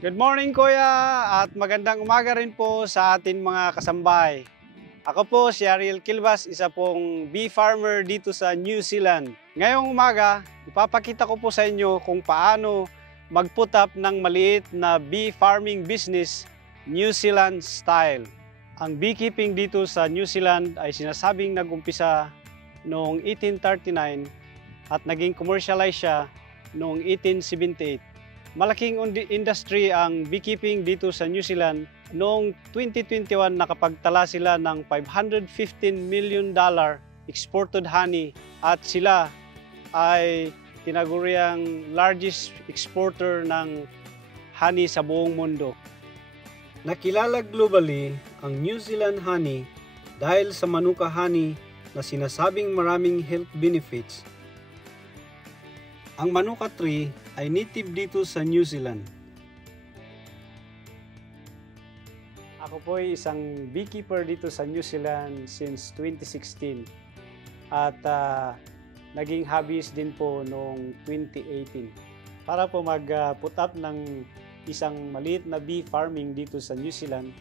Good morning kuya at magandang umaga rin po sa atin mga kasambahay. Ako po si Ariel Kilbas, isa pong bee farmer dito sa New Zealand. Ngayong umaga, ipapakita ko po sa inyo kung paano mag-put up ng maliit na bee farming business New Zealand style. Ang beekeeping dito sa New Zealand ay sinasabing nag-umpisa noong 1839 at naging commercialize siya noong 1878. Malaking industry ang beekeeping dito sa New Zealand. Noong 2021 nakapagtala sila ng $515 million exported honey at sila ay tinaguriang largest exporter ng honey sa buong mundo. Nakilala globally ang New Zealand honey dahil sa Manuka honey na sinasabing maraming health benefits. Ang Manuka tree ay native dito sa New Zealand. Ako po ay isang beekeeper dito sa New Zealand since 2016 at naging hobbyist din po noong 2018 para po mag-put up ng isang maliit na bee farming dito sa New Zealand.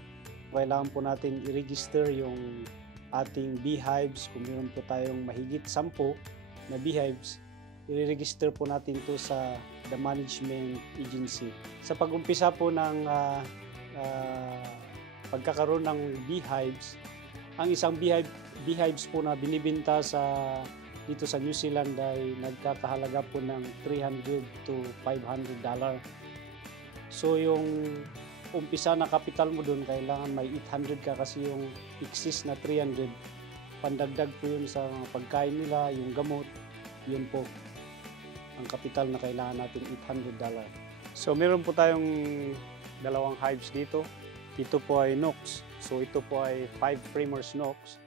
Kailangan po natin i-register yung ating beehives. Kung meron po tayong mahigit 10 na beehives, i-register po natin ito sa the management agency. Sa pag-umpisa po ng pagkakaroon ng beehives, ang isang beehives po na binibenta dito sa New Zealand ay nagkakahalaga po ng $300 to $500. So yung umpisa na kapital mo doon, kailangan may 800 ka kasi yung excess na 300, pandagdag po yun sa pagkain nila, yung gamot, yun po ang kapital na kailangan natin, $800. So meron po tayong dalawang hives dito. Ito po ay Knox. So ito po ay 5 framers Knox.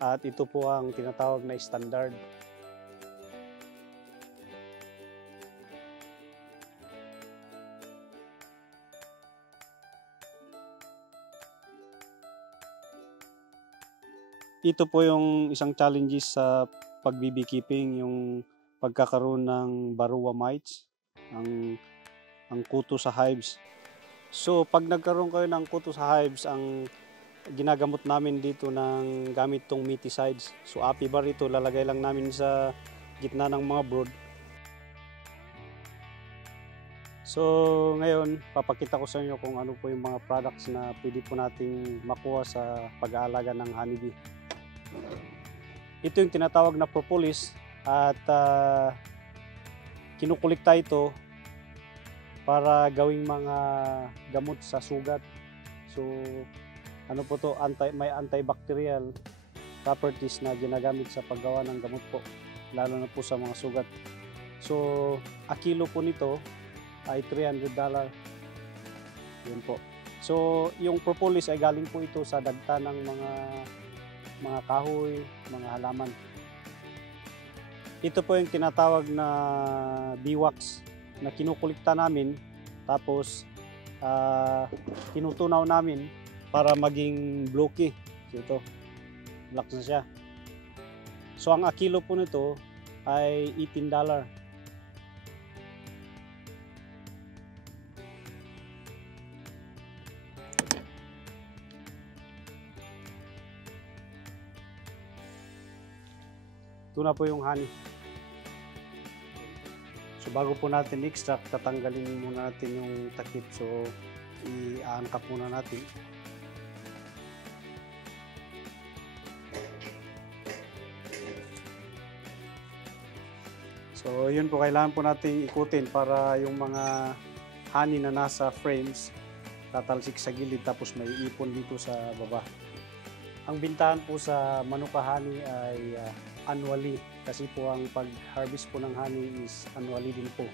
At ito po ang tinatawag na standard. Ito po yung isang challenges sa pagbe-beekeeping, yung pagkakaroon ng varroa mites, ang kuto sa hives. So pag nagkaroon kayo ng kuto sa hives, ang ginagamot namin dito ng gamit tong miticides. So apibar ito, lalagay lang namin sa gitna ng mga brood. So ngayon, papakita ko sa inyo kung ano po yung mga products na pwede po nating makuha sa pag-aalaga ng honeybee. Ito yung tinatawag na propolis at kinukulikta ito para gawing mga gamot sa sugat. So ano po to, may antibacterial properties na ginagamit sa paggawa ng gamot po, lalo na po sa mga sugat. So a kilo po nito ay $300. Yun po. So yung propolis ay galing po ito sa dagta ng mga kahoy, mga halaman. Ito po yung tinatawag na beeswax na kinukulikta namin, tapos tinutunaw namin para maging blocky. So ito, black na siya. So ang a kilo po nito ay $18. Ito na po yung honey. So bago po natin extract, tatanggalin muna natin yung takip. So i-angkat muna natin. So yun po, kailangan po natin ikutin para yung mga honey na nasa frames tatalsik sa gilid, tapos may ipon dito sa baba. Ang bintahan po sa Manuka honey ay annually, kasi po ang pag-harvest po ng honey is annually din po.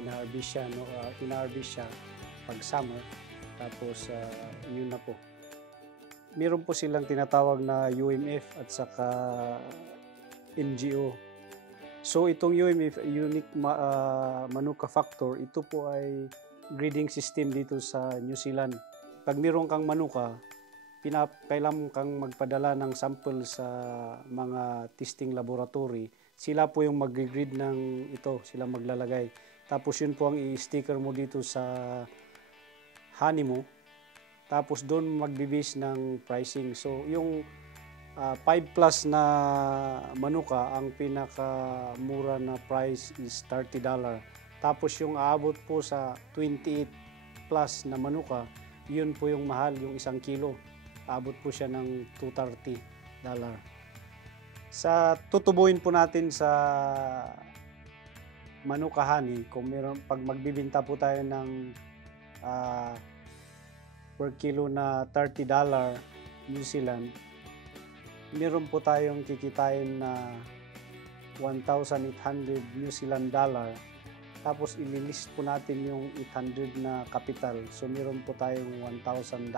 Ina-harvest siya pag summer, tapos yun na po. Meron po silang tinatawag na UMF at saka NGO. So itong UMF, Unique Manuka Factor, ito po ay grading system dito sa New Zealand. Pag meron kang Manuka, kailangan kang magpadala ng sample sa mga testing laboratory. Sila po yung mag-grade ng ito, sila maglalagay. Tapos yun po ang i-sticker mo dito sa honey mo. Tapos doon magbibis ng pricing. So yung 5 plus na manuka, ang pinakamura na price is $30. Tapos yung aabot po sa 28 plus na manuka, yun po yung mahal, yung 1 kilo. Aabot po siya ng $230. Sa tutubuin po natin sa manuka honey, kung meron, pag magbibinta po tayo ng per kilo na $30 New Zealand, meron po tayong kikitain na 1,800 New Zealand dollar. Tapos ililist po natin yung 800 na capital. So meron po tayong $1,000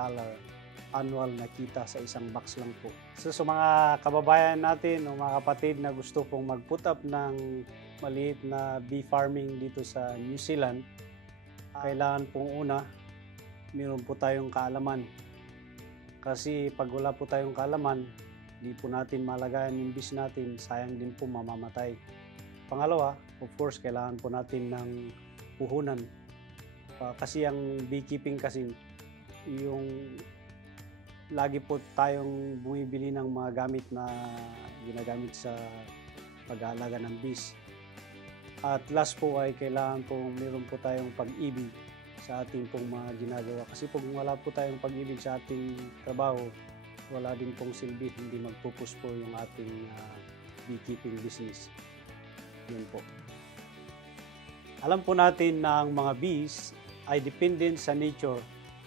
annual na kita sa isang box lang po. So sa mga kababayan natin o mga kapatid na gusto pong mag-put up ng maliit na bee farming dito sa New Zealand, kailangan pong una, meron po tayong kaalaman. Kasi pag wala po tayong kaalaman, di po natin malagayan yung bees natin, sayang din po mamamatay. Pangalawa, of course, kailangan po natin ng puhunan. Kasi ang beekeeping kasi, yung lagi po tayong bumibili ng mga gamit na ginagamit sa pag-aalaga ng bees. At last po ay kailangan po meron po tayong pag-ibig sa ating pong mga ginagawa. Kasi kung wala po tayong pag-ibig sa ating trabaho, wala din pong silbi, hindi magpupus po yung ating beekeeping business. Yun po. Alam po natin na ang mga bees ay dependent sa nature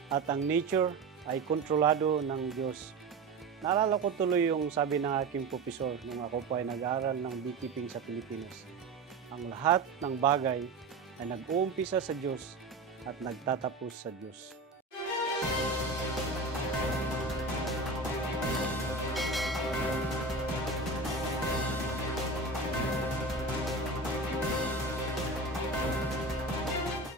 at ang nature ay kontrolado ng Diyos. Naalala ko tuloy yung sabi ng aking profesor nung ako po ay nag-aaral ng beekeeping sa Pilipinas. Ang lahat ng bagay ay nag-uumpisa sa Diyos at nagtatapos sa Diyos.